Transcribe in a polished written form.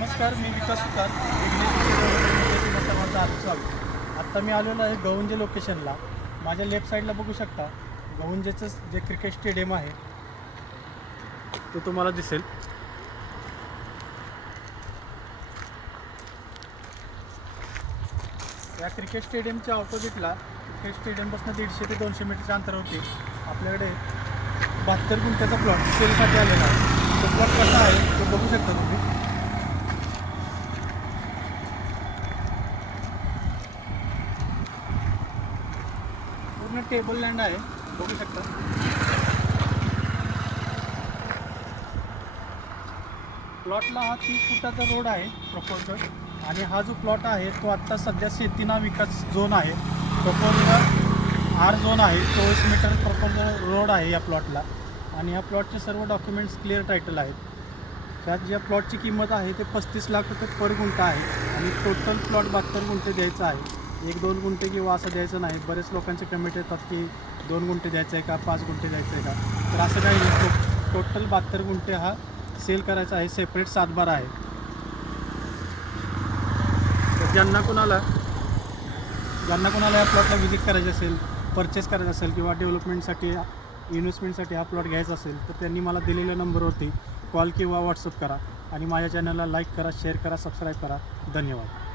नमस्कार, मी विकास सुतार विघ्नेश्वर सर्वांचं हार्दिक स्वागत. आत्ता मी आलेलो आहे गहुंजे लोकेशनला. माझ्या लेफ्ट साईडला बघू शकता गहुंजेचं जे क्रिकेट स्टेडियम आहे ते तुम्हाला दिसेल. या क्रिकेट स्टेडियमच्या ऑपोजिटला क्रिकेट स्टेडियमपासून 150 ते 200 मीटरच्या अंतरावरती आपल्याकडे 72 गुंठ्याचा प्लॉट सेलसाठी आलेला आहे. तो प्लॉट कसा आहे तो बघू शकता तुम्ही. पूर्ण टेबल लँड आहे, बघू शकता. प्लॉटला हा 30 फुटाचा रोड आहे प्रपोजर, आणि हा जो प्लॉट आहे तो आत्ता सध्या शेतीना विकास झोन आहे. प्रपोजर आर झोन आहे. 24 मीटर प्रपोजर रोड आहे या प्लॉटला, आणि या प्लॉटचे सर्व डॉक्युमेंट्स क्लिअर टायटल आहेत. त्यात ज्या प्लॉटची किंमत आहे ते 35 लाख रुपये पर गुंठा आहे, आणि टोटल प्लॉट 72 गुंठे द्यायचा आहे. 1-2 गुंठे किंवा असं द्यायचं नाही. बरेच लोकांचे कमेंट येतात की 2 गुंठे द्यायचं आहे का, 5 गुंठे द्यायचं आहे का. तर असं काही नाही. टोटल 72 गुंठे हा सेल करायचा आहे. सेपरेट 7/12 आहे. तर ज्यांना कुणाला या प्लॉटला व्हिजिट करायची असेल, परचेस करायचं असेल, किंवा डेव्हलपमेंटसाठी इन्व्हेस्टमेंटसाठी हा प्लॉट घ्यायचा असेल तर त्यांनी मला दिलेल्या नंबरवरती कॉल किंवा व्हॉट्सअप करा, आणि माझ्या चॅनलला लाईक करा, शेअर करा, सबस्क्राईब करा. धन्यवाद.